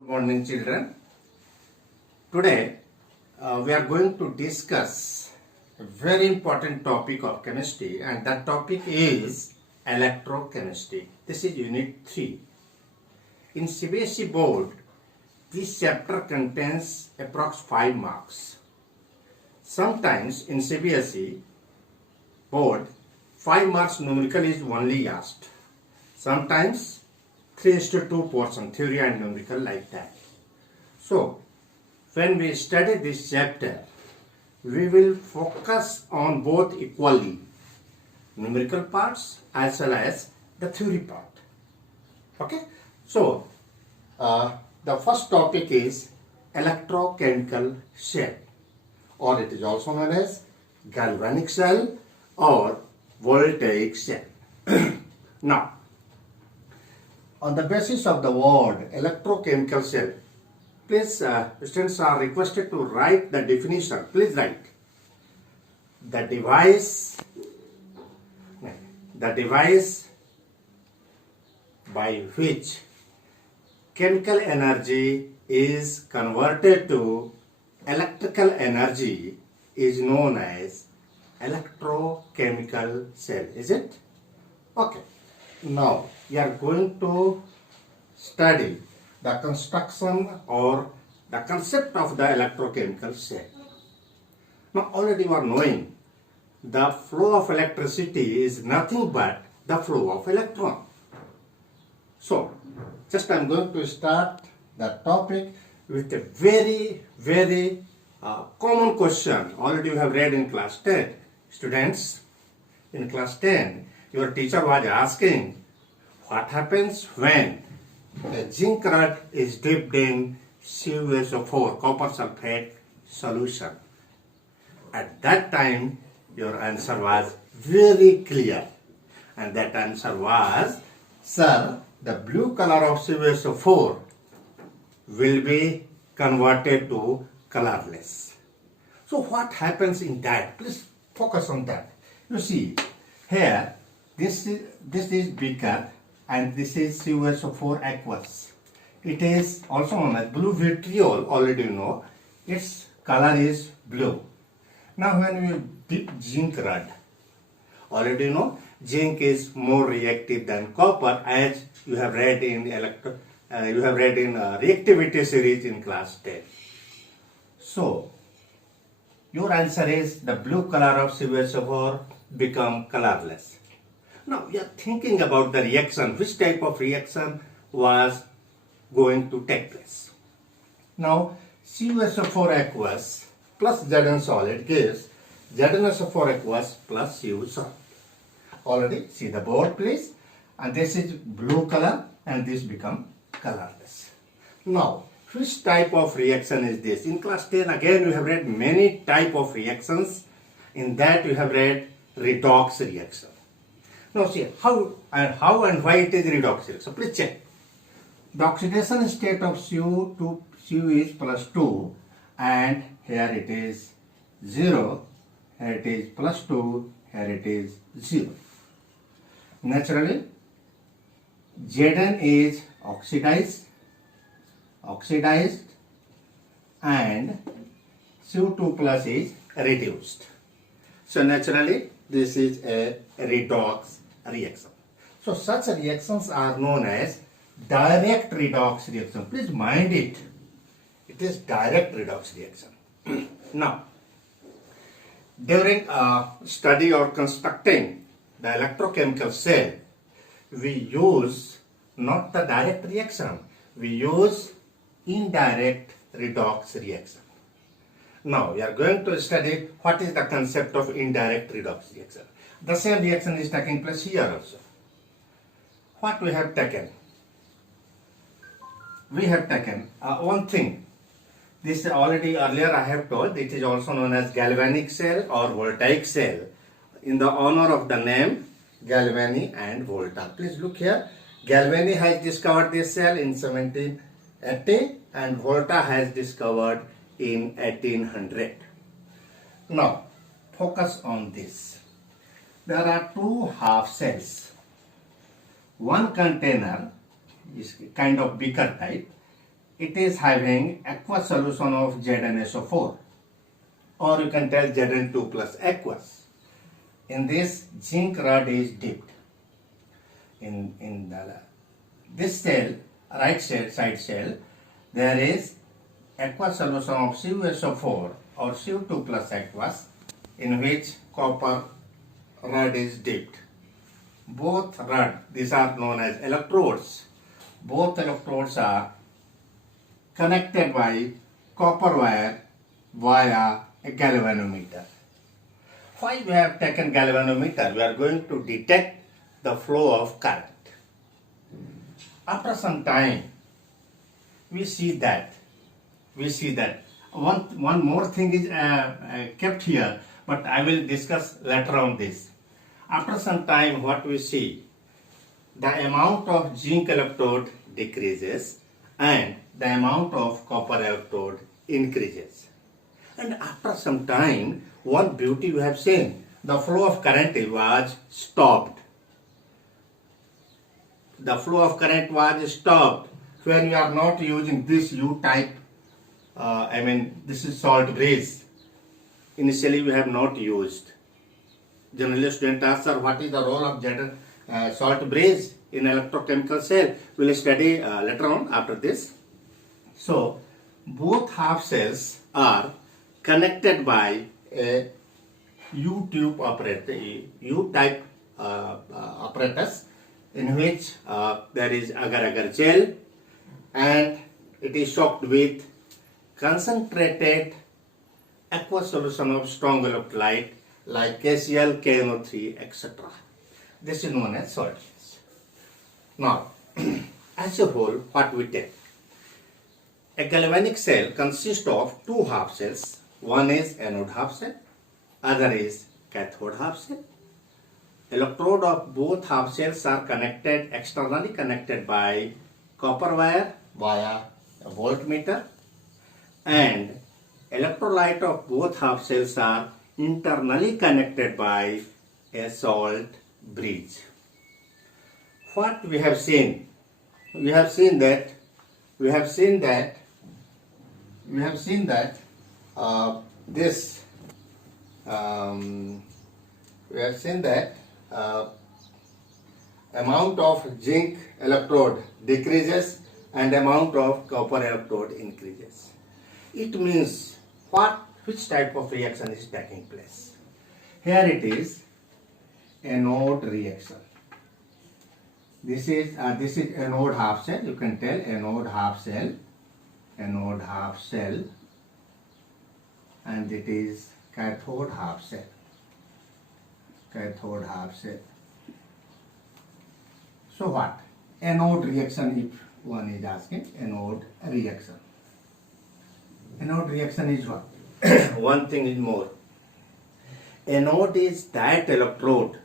Good morning, children. Today we are going to discuss a very important topic of chemistry, and that topic is electrochemistry. This is unit 3. In CBSE board, this chapter contains approx 5 marks. Sometimes in CBSE board, 5 marks numerical is only asked. Sometimes 3:2 portion, theory and numerical, like that. So, when we study this chapter, we will focus on both equally, numerical parts as well as the theory part. Okay? So, the first topic is electrochemical cell, or it is also known as galvanic cell or voltaic cell. Now, on the basis of the word electrochemical cell, please students are requested to write the definition. Please write the device by which chemical energy is converted to electrical energy is known as electrochemical cell. Is it? Okay. Now, we are going to study the construction or the concept of the electrochemical cell. Now, already you are knowing the flow of electricity is nothing but the flow of electron. So, just I am going to start the topic with a very common question. Already you have read in class 10. Students, in class 10, your teacher was asking what happens when a zinc rod is dipped in CuSO4, copper sulfate solution. At that time, your answer was very clear. And that answer was, sir, the blue color of CuSO4 will be converted to colorless. So what happens in that? Please focus on that. You see, here, this is beaker and this is CuSO4 aqueous. It is also known as blue vitriol, already you know. Its color is blue. Now when we dip zinc rod, already you know, zinc is more reactive than copper, as you have read in reactivity series in class 10. So your answer is the blue color of CuSO4 become colorless. Now we are thinking about the reaction, which type of reaction was going to take place. Now CuSO4 aqueous plus Zn solid gives ZnSO4 aqueous plus Cu solid. Already see the board please, and this is blue color and this become colorless. Now which type of reaction is this? In class 10 again you have read many type of reactions. In that you have read redox reaction. Now see how and why it is redox reaction. Please check. The oxidation state of Cu is plus 2 and here it is 0, here it is plus 2, here it is 0. Naturally, Zn is oxidized and Cu2 plus is reduced. So naturally this is a redox reaction. So such reactions are known as direct redox reaction. Please mind it. It is direct redox reaction. Now, during study or constructing the electrochemical cell, we use not the direct reaction. We use indirect redox reaction. Now, we are going to study what is the concept of indirect redox reaction. The same reaction is taking place here also. What we have taken? We have taken one thing. This already earlier I have told, it is also known as galvanic cell or voltaic cell, in the honor of the name Galvani and Volta. Please look here. Galvani has discovered this cell in 1780 and Volta has discovered in 1800. Now, focus on this. There are two half cells. One container is kind of beaker type. it is having aqueous solution of ZnSO4, or you can tell Zn2 plus aqueous. In this, zinc rod is dipped. In this cell, right side cell, there is aqueous solution of CuSO4 or Cu2 plus aqueous, in which copper rod is dipped. Both rod, these are known as electrodes. Both electrodes are connected by copper wire via a galvanometer. Why we have taken galvanometer? We are going to detect the flow of current. After some time, we see that one more thing is kept here, but I will discuss later on this. After some time, what we see, the amount of zinc electrode decreases and the amount of copper electrode increases. And after some time, one beauty we have seen, the flow of current was stopped. The flow of current was stopped when you are not using this U-type, this is salt bridge. Initially we have not used. Generally student asks, sir, what is the role of salt bridge in electrochemical cell? We will study later on after this. So, both half cells are connected by a U-tube operator, U-type apparatus, in which there is agar-agar gel, and it is soaked with concentrated aqueous solution of strong electrolyte like KCl, KNO3, etc. This is known as salt bridge. Now, as a whole, what we take? A galvanic cell consists of two half cells. One is anode half cell, other is cathode half cell. Electrode of both half cells are connected, externally connected by copper wire via a voltmeter, and electrolyte of both half cells are internally connected by a salt bridge. What we have seen? We have seen that amount of zinc electrode decreases and amount of copper electrode increases. It means which type of reaction is taking place? Here it is anode reaction. This is anode half cell. You can tell anode half cell, and it is cathode half cell. So what? Anode reaction, if one is asking, anode reaction. Anode reaction is what? One thing is more. Anode is that electrode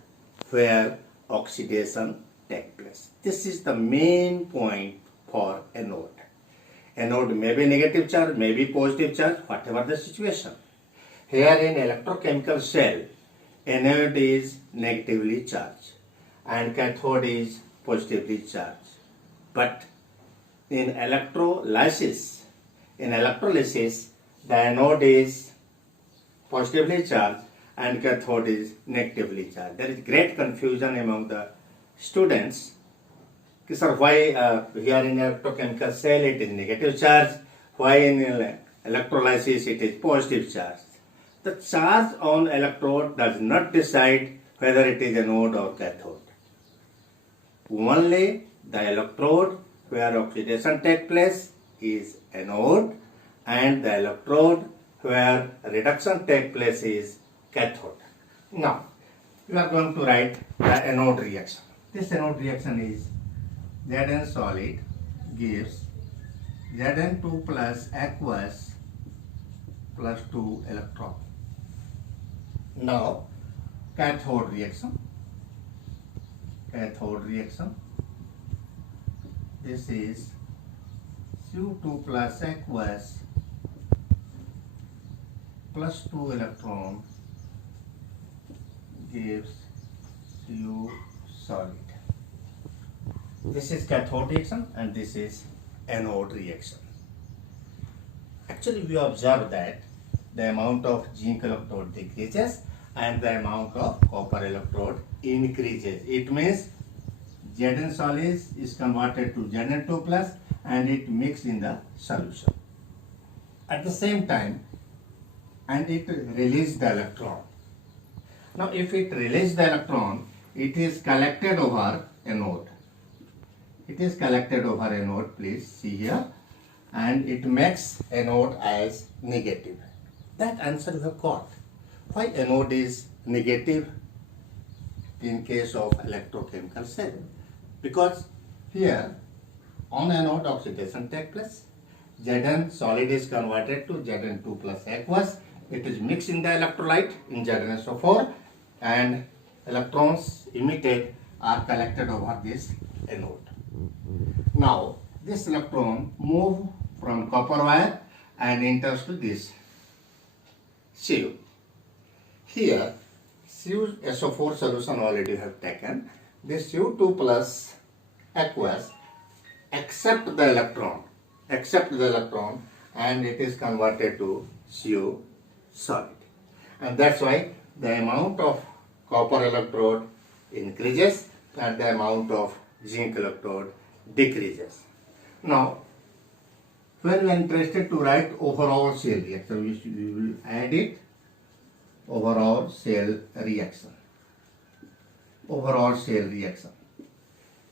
where oxidation takes place. This is the main point for anode. Anode may be negative charge, may be positive charge, whatever the situation. Here in electrochemical cell, anode is negatively charged and cathode is positively charged. But in electrolysis, the anode is positively charged and cathode is negatively charged. There is great confusion among the students. Sir, why here in electrochemical cell it is negative charge, why in electrolysis it is positive charge? The charge on electrode does not decide whether it is anode or cathode. Only the electrode where oxidation takes place is anode, and the electrode where reduction takes place is cathode. Now, we are going to write the anode reaction. This anode reaction is Zn solid gives Zn2 plus aqueous plus 2 electron. Now, cathode reaction. This is Cu2 plus aqueous plus 2 electron gives Cu solid. This is cathode reaction and this is anode reaction. Actually, we observe that the amount of zinc electrode decreases and the amount of copper electrode increases. It means Zn solid is converted to Zn2 plus and it mixed in the solution. At the same time, and it releases the electron. Now, if it releases the electron, it is collected over a node. It is collected over a node, please see here, and it makes a node as negative. That answer you have got. Why a node is negative in case of electrochemical cell? Because here on anode oxidation takes place. Zn solid is converted to Zn2 plus aqueous. It is mixed in the electrolyte in Zn4 and electrons emitted are collected over this anode. Now this electron move from copper wire and enters to this sieve. Here sieve SO4 solution already have taken. This sieve2 plus aqueous accept the electron and it is converted to sieve solid, and that's why the amount of copper electrode increases and the amount of zinc electrode decreases. Now when we are interested to write overall cell reaction, we will add it overall cell reaction. Overall cell reaction,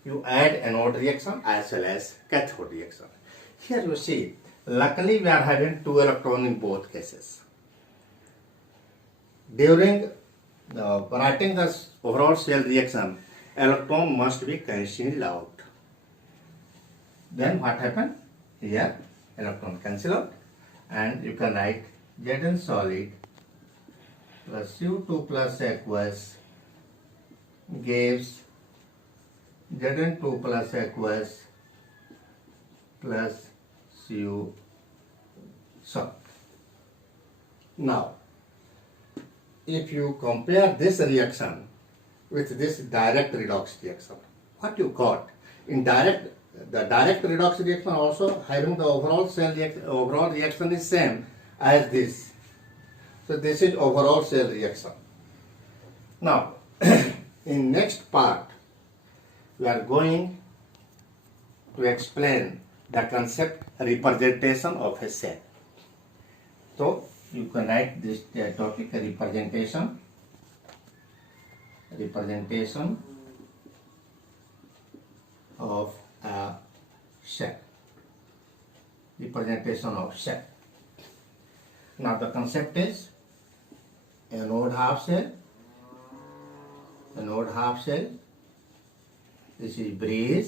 you add anode reaction as well as cathode reaction. Here you see, luckily we are having 2 electrons in both cases. During writing this overall cell reaction, electron must be cancelled out. Then what happened? Here electron cancel out and you can write Zn solid plus Cu2 plus aqueous gives Zn2 plus aqueous plus Cu solid. Now if you compare this reaction with this direct redox reaction, what you got? In the direct redox reaction also having the overall cell reaction, overall reaction is same as this. So this is overall cell reaction. Now in next part we are going to explain the concept representation of a cell. So you can write this topic representation of a cell. Representation of cell. Now the concept is anode half cell. This is bridge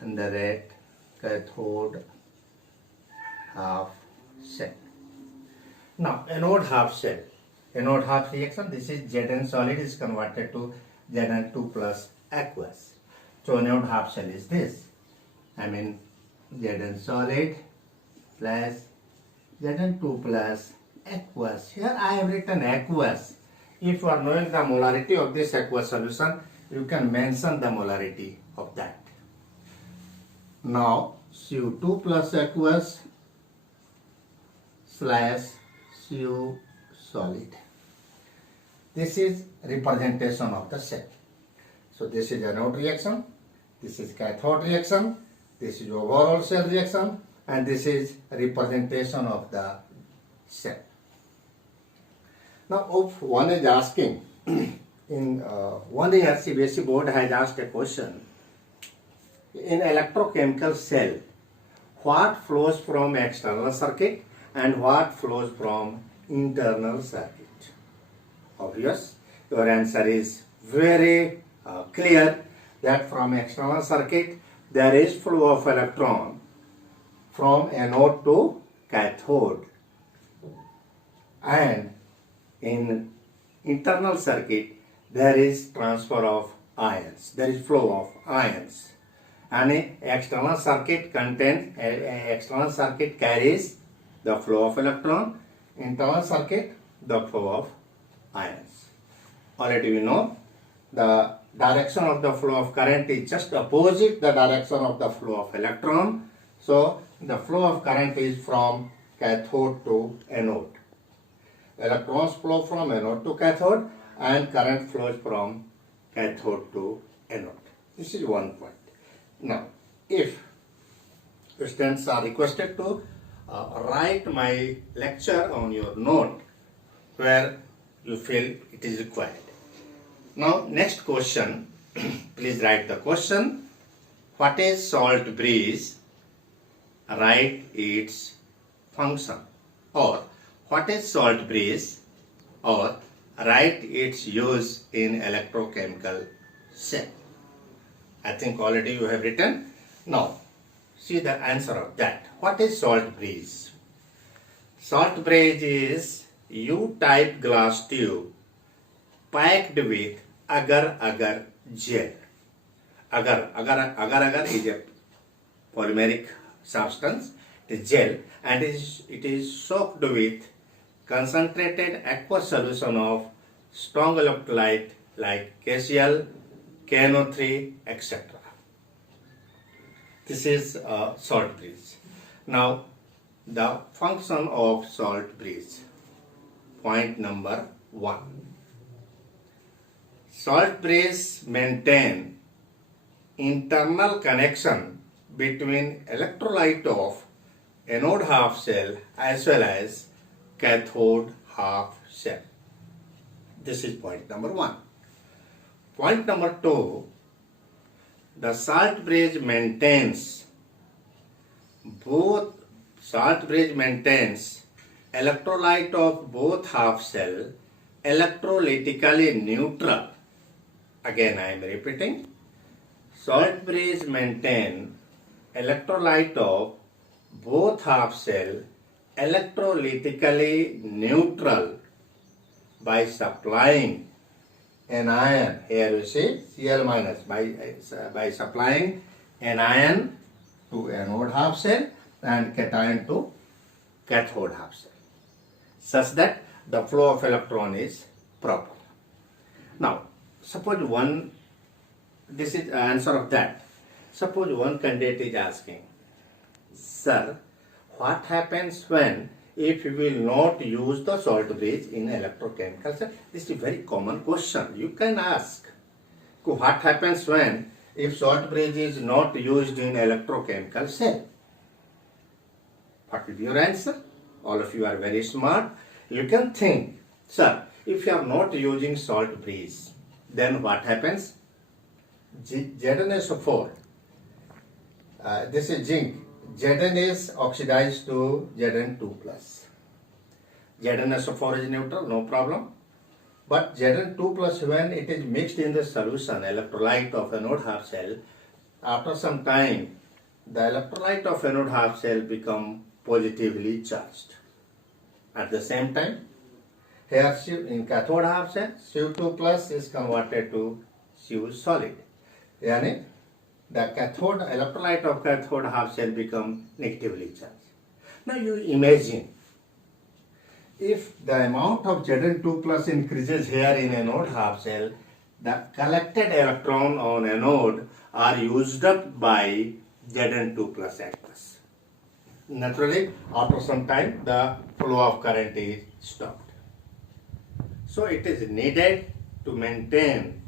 and the red cathode half cell. Now anode half cell, anode half reaction, this is Zn solid is converted to Zn2 plus aqueous. So anode half cell is this, Zn solid plus Zn2 plus aqueous. Here I have written aqueous. If you are knowing the molarity of this aqueous solution, you can mention the molarity of that. Now Cu2 plus aqueous slash Cu solid. This is representation of the cell. So this is anode reaction, this is cathode reaction, this is overall cell reaction, and this is representation of the cell. Now if one is asking, in 1 year CBSE board has asked a question, in electrochemical cell, what flows from external circuit and what flows from internal circuit? Obvious, your answer is very clear that from external circuit there is flow of electron from anode to cathode, and in internal circuit there is transfer of ions, there is flow of ions, and external circuit external circuit carries the flow of electron, internal circuit the flow of ions. Already we know the direction of the flow of current is just opposite the direction of the flow of electron. So the flow of current is from cathode to anode. Electrons flow from anode to cathode and current flows from cathode to anode. This is one point. Now, if students are requested to write my lecture on your note where you feel it is required. Now, next question, please write the question. What is salt breeze? Write its function. Or what is salt breeze? Or write its use in electrochemical cell. I think already you have written. Now, see the answer of that. What is salt breeze? Salt breeze is U-type glass tube packed with agar-agar gel. Agar is a polymeric substance, it is gel, and it is soaked with concentrated aqueous solution of strong electrolyte like KCl, KNO3, etc. This is salt breeze. Now, the function of salt breeze. Point number 1. Salt breeze maintain internal connection between electrolyte of anode half shell as well as cathode half shell. This is point number 1. Point number 2. The salt breeze maintains electrolyte of both half shell electrolytically neutral. Again, I am repeating. Salt breeze maintain electrolyte of both half shell electrolytically neutral by supplying an ion. Here you see Cl minus by supplying an ion to anode half shell and cation to cathode half shell, such that the flow of electron is proper. Now, suppose this is the answer of that. Suppose one candidate is asking, sir, what happens if we will not use the salt breeze in electrochemical cell? This is a very common question. You can ask, what happens if salt breeze is not used in electrochemical cell? What will be your answer? All of you are very smart. You can think, sir, if you are not using salt breeze, then what happens? ZnSO4. This is zinc. Zn is oxidized to Zn2+. ZnSO4 is neutral, no problem. But Zn2+, when it is mixed in the solution, electrolyte of anode half shell, after some time, the electrolyte of anode half shell become positively charged. At the same time, here in cathode half shell, Cu2+ is converted to Cu solid. Yani, the cathode electrolyte of cathode half shell become negatively charged. Now you imagine, if the amount of Zn2+ increases here in anode half shell, the collected electron on anode are used up by Zn2+ atoms. Naturally, after some time, the flow of current is stopped. So it is needed to maintain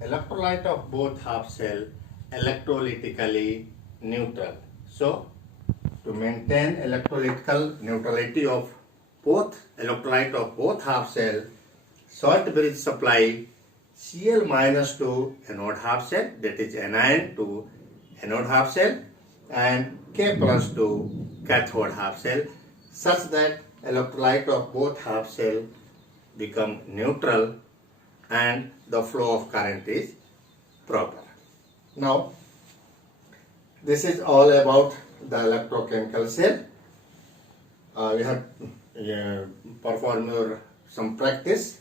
electrolyte of both half shell electrolytically neutral. So, to maintain electrolytical neutrality of both electrolyte of both half shell, salt breeze supply Cl minus to anode half shell, that is anion to anode half shell, and K plus to cathode half shell, such that electrolyte of both half shell become neutral and the flow of current is proper. Now, this is all about the electrochemical cell. We have performed some practice,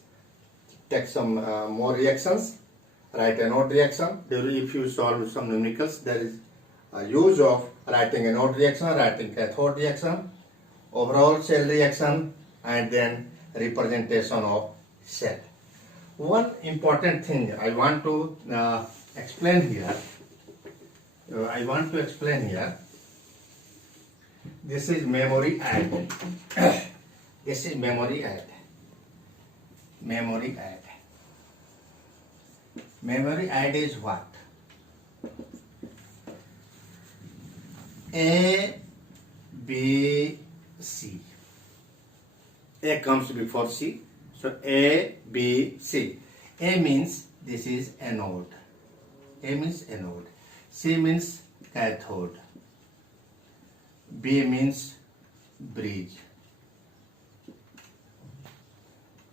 take some more reactions, write anode reaction. If you solve some numericals, there is a use of writing anode reaction, writing cathode reaction, overall cell reaction, and then representation of cell. One important thing I want to explain here. This is memory add. This is memory add. Memory add. Memory add is what? A, B, C. A comes before C. So A, B, C. A means this is anode. A means anode. C means cathode. B means bridge.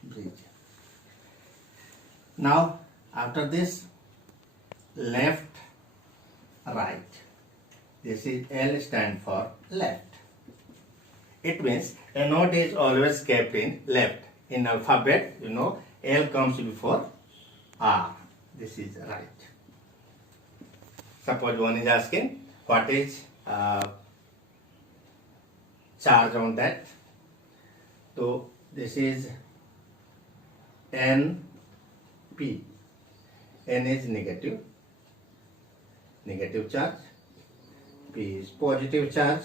Bridge. Now after this, left, right. This is L stand for left. It means anode is always kept in left. In alphabet, you know, L comes before R. This is right. Suppose one is asking what is charge on that. So this is NP. N is negative charge. P is positive charge.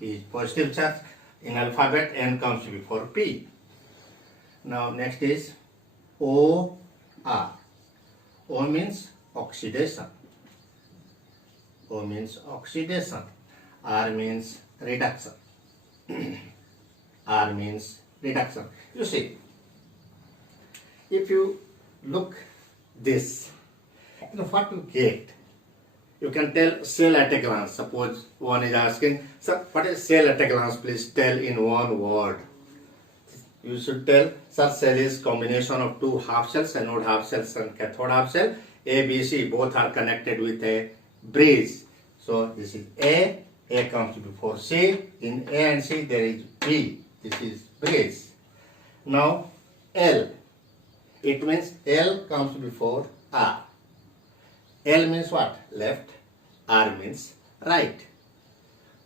P is positive charge. In alphabet, N comes before P. Now next is OR. O means oxidation. O means oxidation. R means reduction. R means reduction. You see, if you look this, you know what you get. You can tell cell at a glance. Suppose one is asking, sir, what is cell at a glance? Please tell in one word. You should tell, sir, cell is combination of two half cells, anode half cells and cathode half cell. A, B, C, both are connected with a bridge. So this is A comes before C. In A and C there is B. This is bridge. Now L. It means L comes before R. L means what? Left. R means right.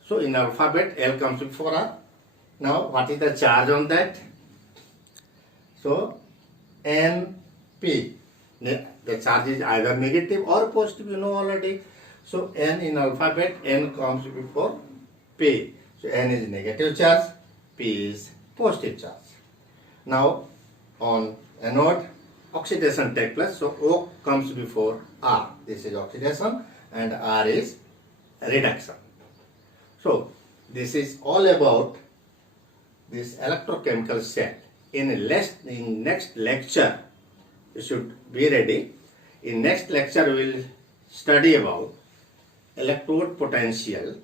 So in alphabet, L comes before R. Now what is the charge on that? So NP. The charge is either negative or positive, you know already. So N in alphabet, N comes before P. So N is negative charge, P is positive charge. Now on anode, oxidation takes place. So O comes before R. This is oxidation and R is reduction. So this is all about this electrochemical cell. In next lecture, you should be ready. In next lecture, we will study about electrode potential,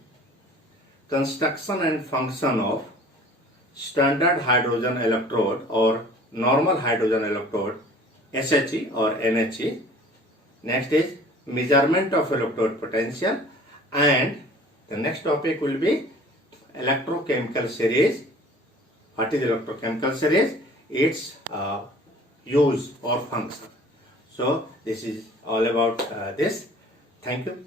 construction and function of standard hydrogen electrode or normal hydrogen electrode, SHE or NHE. Next is measurement of electrode potential, and the next topic will be electrochemical series. What is electrochemical series? Its use or function. So this is all about this. Thank you.